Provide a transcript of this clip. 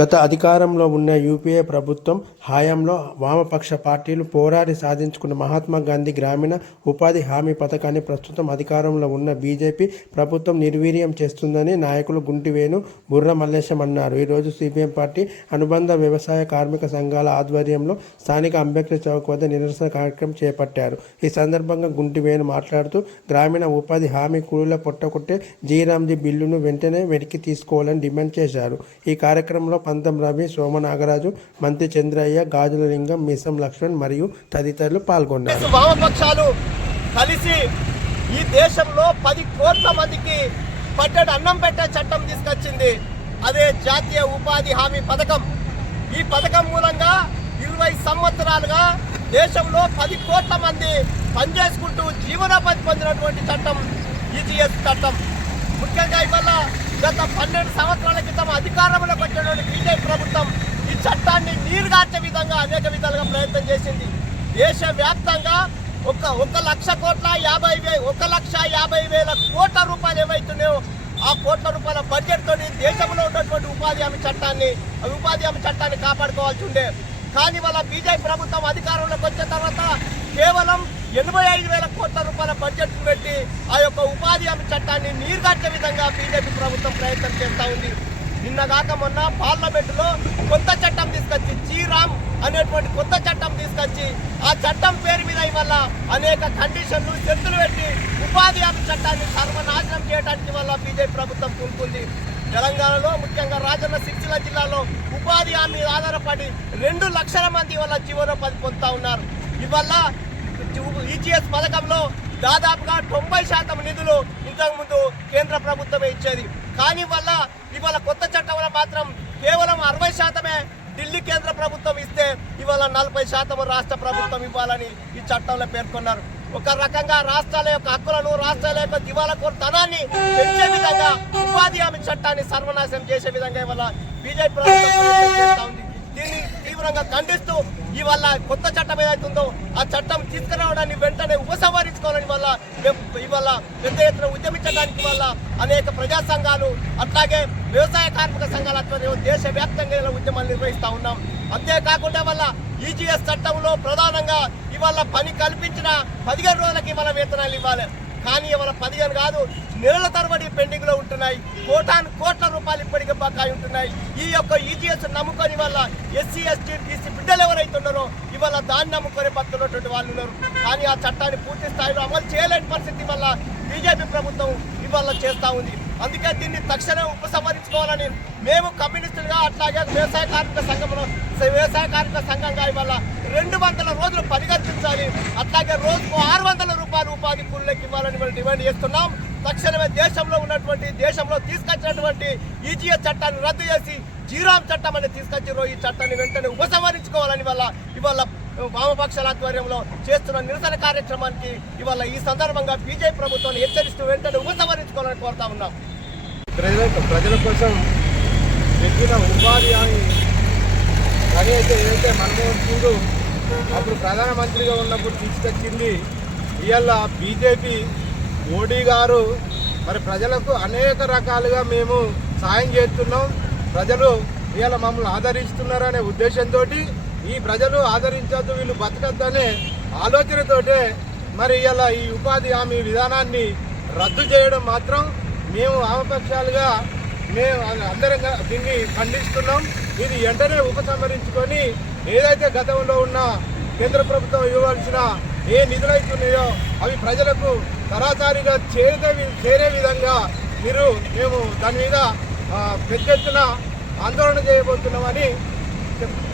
గత అధికారంలో ఉన్న యూపీఏ ప్రభుత్వం హయాంలో వామపక్ష పార్టీలు పోరాడి సాధించుకున్న మహాత్మా గాంధీ గ్రామీణ ఉపాధి హామీ పథకాన్ని ప్రస్తుతం అధికారంలో ఉన్న బీజేపీ ప్రభుత్వం నిర్వీర్యం చేస్తుందని నాయకులు గుంటివేణు, బుర్ర మల్లేశం అన్నారు. ఈరోజు సిపిఎం పార్టీ అనుబంధ వ్యవసాయ కార్మిక సంఘాల ఆధ్వర్యంలో స్థానిక అంబేద్కర్ చౌక్ వద్ద నిరసన కార్యక్రమం చేపట్టారు. ఈ సందర్భంగా గుంటివేణు మాట్లాడుతూ గ్రామీణ ఉపాధి హామీ కూలీల పొట్టకొట్టే జీరాంజీ బిల్లును వెంటనే వెనక్కి తీసుకోవాలని డిమాండ్ చేశారు. ఈ కార్యక్రమంలో పంతం రవి, సోమ నాగరాజు, మంత్రి చంద్రయ్య, గాజుల లింగం, మీసం లక్ష్మణ్ మరియు తదితరులు పాల్గొన్నారు. వామపక్షాలు కలిసి ఈ దేశంలో 10 కోట్ల మందికి పట్టెడు అన్నం పెట్టే చట్టం తీసుకొచ్చింది. అదే జాతీయ ఉపాధి హామీ పథకం. ఈ పథకం మూలంగా 20 సంవత్సరాలుగా దేశంలో 10 కోట్ల మంది పనిచేసుకుంటూ జీవనోపాధి పొందినటువంటి చట్టం ఈజీఎస్ చట్టం. ముఖ్యంగా ఇవాళ గత 12 సంవత్సరాల క్రితం అధికారంలోకి వచ్చినటువంటి బీజేపీ ప్రభుత్వం ఈ చట్టాన్ని నీరుగార్చే విధంగా అనేక విధాలుగా ప్రయత్నం చేసింది. దేశవ్యాప్తంగా 1,50,000 కోట్ల రూపాయలు ఏవైతున్నాయో ఆ కోట్ల రూపాయల బడ్జెట్ తోటి దేశంలో ఉన్నటువంటి ఉపాధి హామీ చట్టాన్ని కాపాడుకోవాల్సి ఉండే. కానీ వాళ్ళ బీజేపీ ప్రభుత్వం అధికారంలోకి వచ్చిన తర్వాత కేవలం 85,000 కోట్ల రూపాయల బడ్జెట్ పెట్టి ఆ యొక్క ఉపాధి హామీ చట్టాన్ని నీరుగార్చే విధంగా బీజేపీ ప్రభుత్వం ప్రయత్నం చేస్తూ ఉంది. నిన్నగాక మొన్న పార్లమెంటులో కొత్త చట్టం తీసుకొచ్చి జీరామ్ అనేటువంటి కొత్త చట్టం తీసుకొచ్చి ఆ చట్టం పేరు మీద ఇవాళ అనేక కండిషన్లు షరతులు పెట్టి ఉపాధి హామీ చట్టాన్ని సర్వనాశనం చేయడానికి వల్ల బీజేపీ ప్రభుత్వం పూనుకుంది. తెలంగాణలో ముఖ్యంగా రాజన్న సిరిసిల్ల జిల్లాలో ఉపాధి హామీ మీద ఆధారపడి 2 లక్షల మంది వల్ల జీవనోపాధి పొందుతూ ఉన్నారు. ఇవాళ ఈజీఎస్ పథకంలో దాదాపుగా 90% నిధులు ఇంతకుముందు కేంద్ర ప్రభుత్వమే ఇచ్చేది. కానీ ఇవాళ కొత్త చట్టం వల్ల మాత్రం కేవలం 60% ఢిల్లీ కేంద్ర ప్రభుత్వం ఇస్తే ఇవాళ 40% రాష్ట్ర ప్రభుత్వం ఇవ్వాలని ఈ చట్టంలో పేర్కొన్నారు. ఒక రకంగా రాష్ట్రాల యొక్క హక్కులను, రాష్ట్రాల యొక్క దివాళాకోరుతనాన్ని పెంచే విధంగా ఉపాధి హామీ చట్టాన్ని సర్వనాశనం చేసే విధంగా ఇవాళ బీజేపీ ప్రభుత్వం చేస్తూ ఉంది. దీన్ని తీవ్రంగా ఖండిస్తూ ఇవాళ కొత్త చట్టం ఏదైతుందో ఆ చట్టం తీసుకురావడాన్ని వెంటనే ఉపసంహరించుకోవాలని ఇవాళ పెద్ద ఎత్తున ఉద్యమించడానికి వల్ల అనేక ప్రజా సంఘాలు అట్లాగే వ్యవసాయ కార్మిక సంఘాల ఆధ్వర్యంలో దేశవ్యాప్తంగా ఇలా ఉద్యమాలు నిర్వహిస్తూ ఉన్నాం. అంతేకాకుండా వల్ల ఈజీఎస్ చట్టంలో ప్రధానంగా ఇవాళ పని కల్పించిన 15 రోజులకి ఇవాళ వేతనాలు ఇవ్వాలి. కానీ ఇవాళ 15 కాదు, నెలల తరబడి పెండింగ్ లో ఉంటున్నాయి. కోట్ల రూపాయలు ఇప్పటికే బకాయి ఉంటున్నాయి. ఈ యొక్క ఈజీఎస్ నమ్ముకొని వల్ల ఎస్సీ, ఎస్టీ, బీసీ బిడ్డలు ఎవరైతే ఉన్నారో ఇవాళ దాన్ని నమ్ముకొని బతుకున్నటువంటి వాళ్ళు ఉన్నారు. కానీ ఆ చట్టాన్ని పూర్తి స్థాయిలో అమలు చేయలేని పరిస్థితి వల్ల బీజేపీ ప్రభుత్వం ఇవాళ చేస్తూ ఉంది. అందుకే దీన్ని తక్షణం ఉపసంహరించుకోవాలని మేము కమ్యూనిస్టులుగా అట్లాగే వ్యవసాయ కార్మిక సంఘంగా ఇవాళ 200 రోజులు పరిగణించాలి. అట్లాగే రోజుకు 600 రూపాయలు ఉపాధి కూలీలకు ఇవ్వాలని మనం డిమాండ్ చేస్తున్నాం. తక్షణమే దేశంలో తీసుకొచ్చినటువంటి ఈజీఎస్ చట్టాన్ని రద్దు చేసి జీరామ్ చట్టం అనేది తీసుకొచ్చారో ఈ చట్టాన్ని వెంటనే ఉపసంహరించుకోవాలని ఇవాళ వామపక్షాల ఆధ్వర్యంలో చేస్తున్న నిరసన కార్యక్రమానికి ఇవాళ ఈ సందర్భంగా బీజేపీ ప్రభుత్వాన్ని హెచ్చరిస్తూ వెంటనే ఉపసంహరించుకోవాలని కోరుతా ఉన్నాం. ప్రజల కోసం పెట్టిన ఉపాధి హామీ పని అయితే ఏదైతే మన్మోహన్ సింగ్ అప్పుడు ప్రధానమంత్రిగా ఉన్నప్పుడు తీసుకొచ్చింది, ఇవాళ బీజేపీ మోడీ గారు మరి ప్రజలకు అనేక రకాలుగా మేము సాయం చేస్తున్నాం, ప్రజలు ఇవాళ మమ్మల్ని ఆదరిస్తున్నారనే ఉద్దేశంతో ఈ ప్రజలు ఆదరించద్దు, వీళ్ళు బతకద్దనే ఆలోచనతోటే మరి ఇవాళ ఈ ఉపాధి హామీ విధానాన్ని రద్దు చేయడం మాత్రం మేము వామపక్షాలుగా అందరం దీన్ని ఖండిస్తున్నాం. ఇది వెంటనే ఉపసంహరించుకొని ఏదైతే గతంలో ఉన్న కేంద్ర ప్రభుత్వం ఇవ్వాల్సిన ఏ నిధులైతున్నాయో అవి ప్రజలకు తరాతరిగా చేరే విధంగా మేము దాని మీద పెద్ద ఎత్తున ఆందోళన చేయబోతున్నామని చెప్తున్నాం.